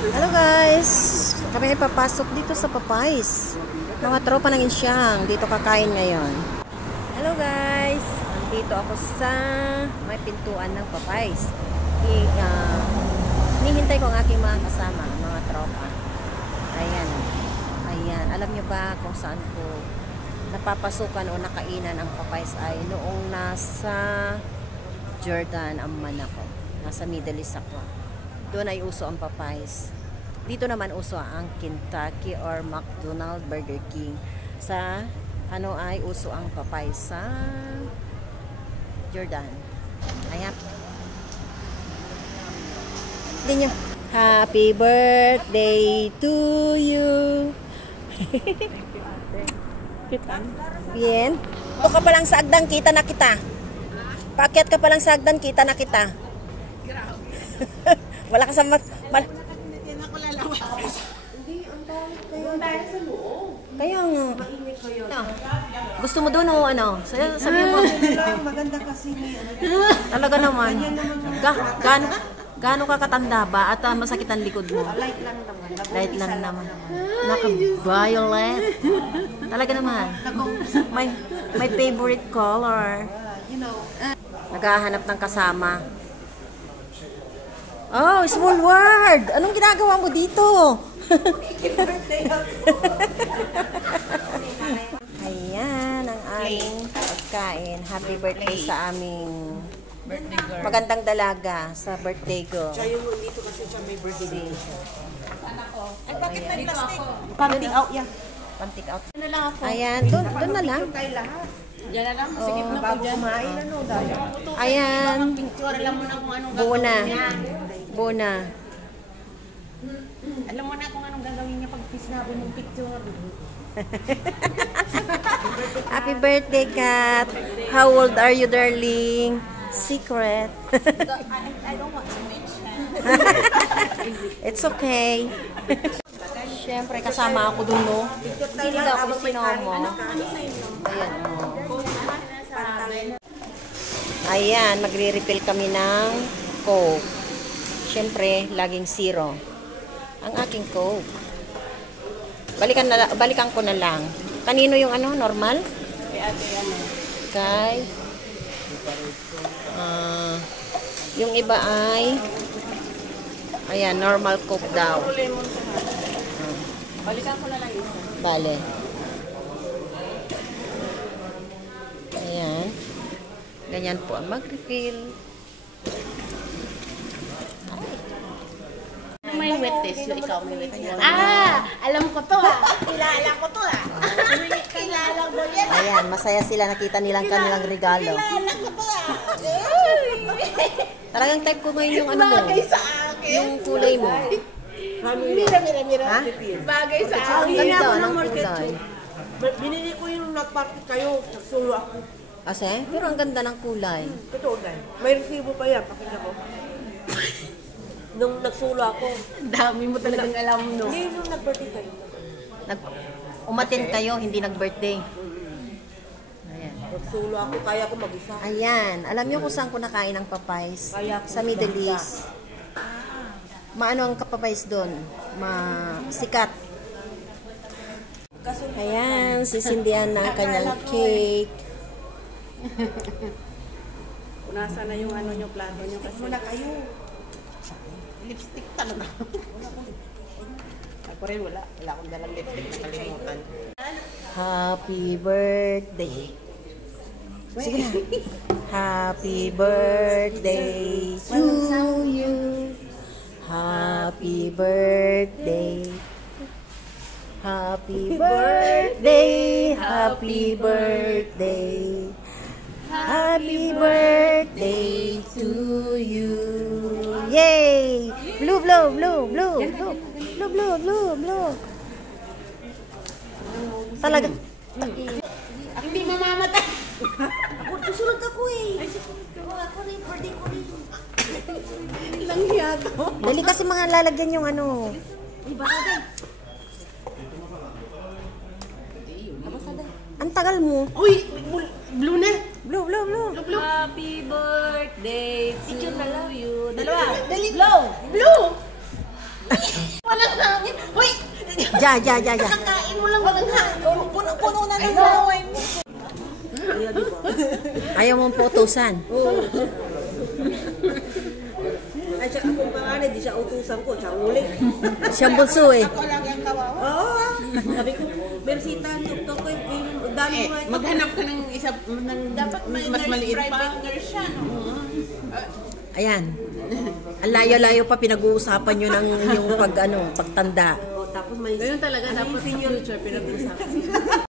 Hello guys, kami ay papasok dito sa Popeyes. Mga tropa ng Insyang, dito kakain ngayon. Hello guys, dito ako sa may pintuan ng Popeyes. Hinihintay ko ang aking mga kasama, mga tropa. Ayan, ayan. Alam nyo ba kung saan ko napapasukan o nakainan ang Popeyes ay noong nasa Jordan ang ako. Nasa Middle East ako. Doon ay uso ang Popeyes. Dito naman uso ang Kentucky or McDonald's, Burger King. Sa ano ay uso ang Popeyes sa Jordan. Ayan. Din nyo. Happy birthday to you. Bien. Ito ka palang sa agdan, kita na kita. Paakyat ka palang sa agdan, kita na kita. Wala ka sa Hindi na ako lalawas. Hindi, ang dahil sa loob. Kaya nga. Gusto mo doon o ano? Sabi mo. Maganda kasi ni Talaga naman. Gaano ka katanda ba? At masakit ang likod mo? light lang naman. Light lang naman. Naka-violet. Talaga naman. My favorite color. You know. Naghahanap ng kasama. Oh, small world! Anong ginagawa mo dito? Ayan, ang aming pagkain. Happy birthday sa aming magandang dalaga sa birthday ko. Siya yung dito kasi siya may birthday. Ay, bakit may plastic? Pantik out yan. Pantik out. Ayan, doon na lang. Tayo lahat. Diyan na lang, sige na po dyan. Kumain, ano, dahil. Ayan. Picture, alam mo na kung anong Bona. gagawin niya. Bona. Alam mo na kung anong gagawin niya pag sinabi mong picture. Happy birthday, Kat. How old are you, darling? Secret. I don't want to mention. It's okay. Siyempre, kasama ako dun, no? Hindi ako sinoma. Ayan, oh. Ayan, magre-refill kami ng Coke. Siyempre, laging zero. Ang aking Coke. Balikan ko na lang. Kanino yung ano, normal? Kay yung iba ay ayan, normal Coke daw. Balikan ko na lang isa. Bale. Ayan. Ganyan po ang mag-refill. May wet tissue, ikaw may wet tissue. Ah! Alam ko to Kilala ko to Kilala mo yan. Ayan, masaya sila nakita nilang kanilang regalo. Kilala ko to Talagang type ko ngayon yung ano mo. Bagay sa akin. Yung kulay mo. Mira. Ha? Bagay sa Ang akin. ganda ng kulay. Binili ko yung nag-party kayo. Nagsulo ako. Kasi? Pero ang ganda ng kulay. Totoo dahil. May resibo pa yan. Pakita ko. Nung nagsulo ako. Dami mo talagang alam, no? Hindi nung nag-birthday kayo. Umatin kayo, hindi nag-birthday. Ayan. Nagsulo ako. Kaya ko mag-isa. Ayan. Alam niyo kung saan ko nakain ng Popeyes? Sa Middle East. Maano ang Popeyes doon? Sikat. Ayan, sisindihan ng kanyang cake. Nasa na yung ano nyo, plato nyo kasi. Muna kayo. Lipstick talaga. Ako rin wala akong dalang lipstick, nakalimutan. Happy birthday. Sige na. Happy birthday to you. Happy birthday. Happy birthday. Happy birthday. Happy birthday to you. Yay! Blue. Talaga. Hindi mamamatay. Susunod ako eh. Ako rin. Birthday ko rin. Ilang hiya to. Dali kasi mga lalagyan yung ano. Ang tagal mo. Uy! Blue na! Blue. Happy birthday to you. Dalawa! Dali. Blue! Walang hangin. Hoy! Ja. Kakain mo lang walang hangin. Puno na ng laway mo. Kaya di ba? Ayaw mong putusan. Oo. Ay, siya akong panganay, di siya utusan ko, siya ulit. Siyang bunso eh. Ako lang ang kawawa. Oo. Sabi ko, Bersita, tuktok ko, dami mo nga ito. Maghanap ka ng isa ng Dapat may mas maliit pa. private nurse siya, no? Ayan. Ang layo-layo pa pinag-uusapan nyo ng yung pagtanda. Tapos may... Ganun talaga Ano dapat yung sa senior- future pinag-usapan.